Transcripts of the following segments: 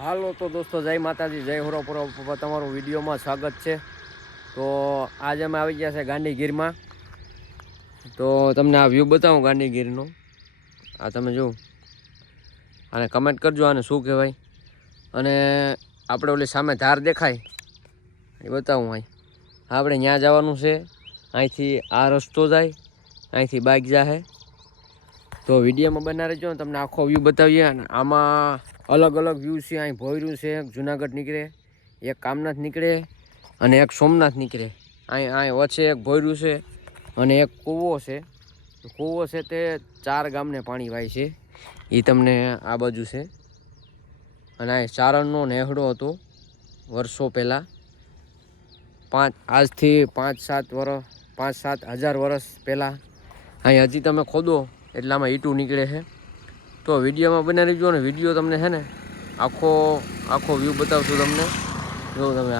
હાલો તો દોસ્તો, જય માતાજી, જય હોરાપુરા પપ્પા, તમારું વિડીયોમાં સ્વાગત છે. તો આજે અમે આવી ગયા છે ગાંધીગીરમાં. તો તમને આ વ્યૂ બતાવું ગાંધીગીરનો. આ તમે જુઓ, અને કમેન્ટ કરજો આને શું કહેવાય. અને આપણે ઓલી સામે ધાર દેખાય એ બતાવું. અહીં આપણે ત્યાં જવાનું છે. અહીંથી આ રસ્તો જાય, અહીંથી બાઇક જાય. તો વિડીયોમાં બના રહેજો ને, તમને આખો વ્યૂ બતાવીએ. અને આમાં અલગ અલગ વ્યૂ છે. અહીં ભોયરું છે, એક જુનાગઢ નીકળે, એક કામનાથ નીકળે અને એક સોમનાથ નીકળે. અહીં વચ્ચે એક ભોયરું છે અને એક કૂવો છે. કૂવો છે તે 4 ગામને પાણી વાય છે. એ તમને આ બાજુ છે. અને અહીં ચારણનો નેહડો હતો વર્ષો પહેલાં, આજથી 5-7 વર્ષ પહેલાં. અહીં હજી તમે ખોદો એટલે આમાં ઈંટું નીકળે છે. તો વિડીયોમાં બની રહીજો ને, વિડીયો તમને છે ને આખો વ્યૂ બતાવશું તમને. જો તમે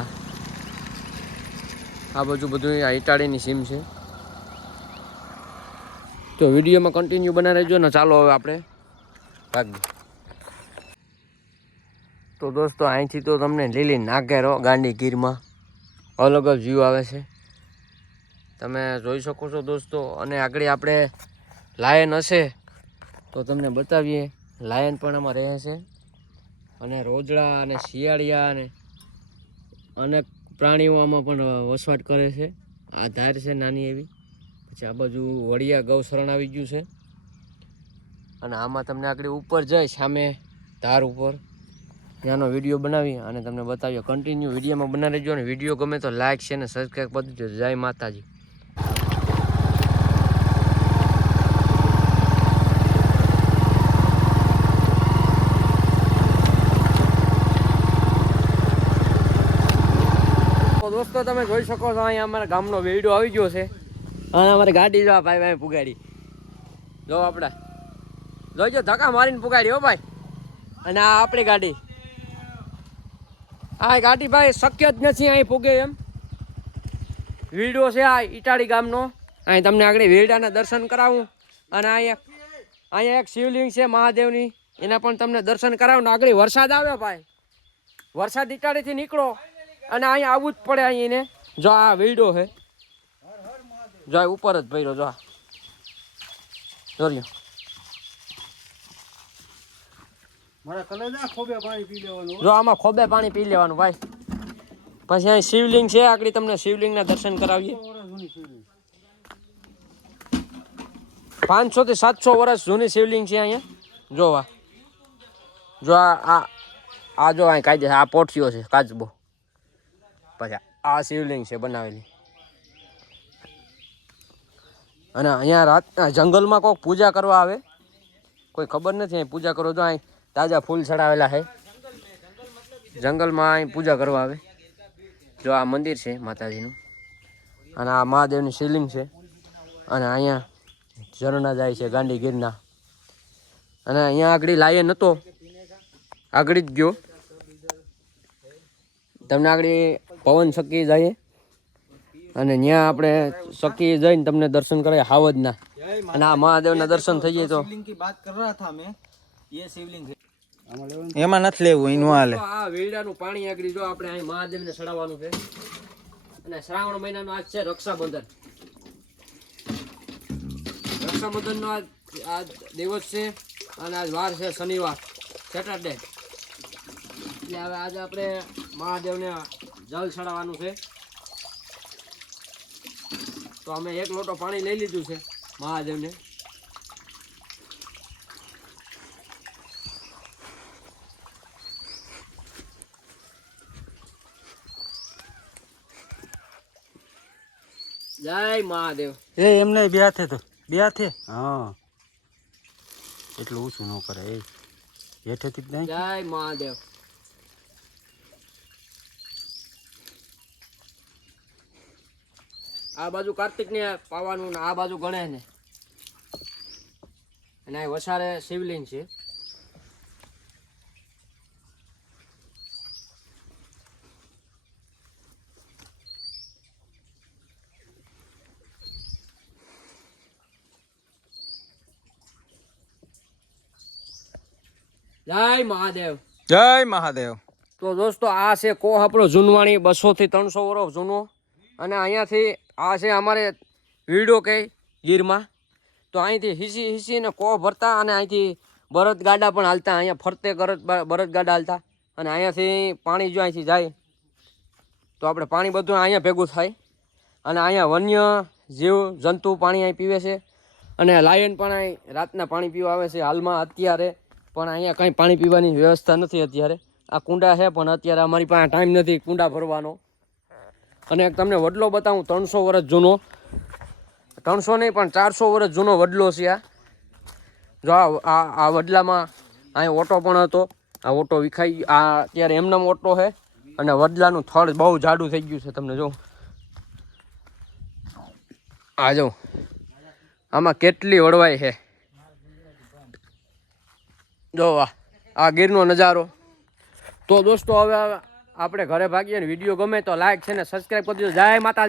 આ બાજુ બધું આ ઇટાળીની સીમ છે. તો વિડીયોમાં કન્ટિન્યુ બના રહેજો ને. ચાલો હવે આપણે ભાગીએ. તો દોસ્તો, અહીંથી તો તમને લીલી નાગેરો ગાંધીગીરમાં અલગ જ વ્યૂ આવે છે, તમે જોઈ શકો છો દોસ્તો. અને આગળ આપણે લાયન હશે તો તમને બતાવીએ. લાયન પણ આમાં રહે છે, અને રોજડા અને શિયાળિયા અને અનેક પ્રાણીઓ આમાં પણ વસવાટ કરે છે. આ ધાર છે નાની એવી. પછી આ બાજુ વડિયા ગૌશરણ આવી ગયું છે. અને આમાં તમને આગળ ઉપર જાય સામે ધાર ઉપર, ત્યાંનો વિડીયો બનાવી અને તમને બતાવીએ. કન્ટિન્યુ વિડીયોમાં બના રહેજો. અને વિડીયો ગમે તો લાઇક છે ને સબસ્ક્રાઈબ કરી દેજો. જય માતાજી. દોસ્તો, તમે જોઈ શકો છો અહીંયા અમારા ગામનો વિડીયો આવી ગયો છે. અને અમારી ગાડી જો ભાઈ પુગાડી જો, આપણે જોઈજો ધક્કા મારીને પુગાડી હો ભાઈ. અને આ આપણી ગાડી, આ ગાડી ભાઈ શક્ય જ નથી અહીં પૂગે એમ. વિડીયો છે આ ઇટાળી ગામનો. અહીં તમને આગળ વેરડાના દર્શન કરાવું. અને અહીંયા એક શિવલિંગ છે મહાદેવની, એના પણ તમને દર્શન કરાવું. ને આગળ વરસાદ આવ્યો ભાઈ, વરસાદ ઇટાળીથી નીકળો અને અહીંયા આવવું જ પડે. અહીં એને જો આ વિડીયો છે, જો ઉપર જ ભર્યો જો જોર્યો. જો આમાં ખોબે પાણી પી લેવાનું ભાઈ. પછી અહીં શિવલિંગ છે, આગળ તમને શિવલિંગના દર્શન કરાવીએ. 500 થી 700 વર્ષ જૂની શિવલિંગ છે અહીંયા. જોવા જો આ જો અહીં કાયદે આ પોઠિયો છે કાચબો. પછી આ શિવલિંગ છે બનાવેલી. અને અહીંયા રાતના જંગલમાં કોઈક પૂજા કરવા આવે, કોઈ ખબર નથી. અહીં પૂજા કરો તો અહીં તાજા ફૂલ ચડાવેલા છે. જંગલમાં અહીં પૂજા કરવા આવે. જો આ મંદિર છે માતાજીનું, અને આ મહાદેવની શિવલિંગ છે. અને અહીંયા ઝરણા જાય છે ગાંધીગીરના. અને અહીંયા આગળ લાયન હતો, આગળ જ ગયો. તમને આગળ પવન સકી જાય. અને ત્યાં આપણે સકી જઈને તમને દર્શન કરાય હાવજના. અને આ મહાદેવના દર્શન થઈ જાય. તો એમાં નથી લેવું, એનું હાલે. આ વેડાનું પાણી આગળ જો આપણે અહીં મહાદેવને ચડાવવાનું છે. અને શ્રાવણ મહિનાનો આજ છે રક્ષાબંધન. રક્ષાબંધનનો આ દિવસ છે. અને આજ વાર છે શનિવાર, સેટરડે. એટલે હવે આજે આપણે મહાદેવને જલ ચડાવવાનું છે. તો અમે 1 લોટો પાણી લઈ લીધું છે મહાદેવને. જય મહાદેવ. એમને બે હાથે તો બે હાથે. હા, એટલું ઊંચું ન કરે એ હેઠેથી જ. જય મહાદેવ. આ બાજુ કાર્તિક ને પાવાનું, આ બાજુ ગણેશ ને. અને આ વસારે શિવલિંગ છે. જય મહાદેવ. જય મહાદેવ. તો દોસ્તો આ છે કોહ આપણો જૂનવાણી 200 થી 300 વર્ષ જૂનો. અને અહીંયાથી આ છે અમારે વીડો કહે ગીરમાં. તો અહીંથી હિસીને કોહ ભરતા અને અહીંથી બળદગાડા પણ હાલતા. અહીંયા ફરતે બળદગાડા હાલતા. અને અહીંયાથી પાણી જો અહીંથી જાય તો આપણે પાણી બધું અહીંયા ભેગું થાય. અને અહીંયા વન્ય જીવ જંતુ પાણી અહીં પીવે છે. અને લાયન પણ અહીં રાતના પાણી પીવા આવે છે. હાલમાં અત્યારે પણ અહીંયા કંઈ પાણી પીવાની વ્યવસ્થા નથી અત્યારે. આ કુંડા છે પણ અત્યારે અમારી પાસે ટાઈમ નથી કુંડા ભરવાનો. અને એક તમને વડલો બતાવું 300 વર્ષ જૂનો. 300 નહીં પણ 400 વર્ષ જૂનો વડલો છે આ. જો આ વડલામાં અહીં ઓટો પણ હતો. આ ઓટો વિખાઈ આ અત્યારે એમનામ ઓટો છે. અને વડલાનું થડ બહુ જાડું થઈ ગયું છે. તમને જો આ જો આમાં કેટલી વડવાઈ છે. જો આ ગીરનો નજારો. તો દોસ્તો હવે આપણે ઘરે ભાગીએ ને વિડીયો ગમે તો લાઈક છે ને સબસ્ક્રાઈબ કરી દેજો. જય માતા.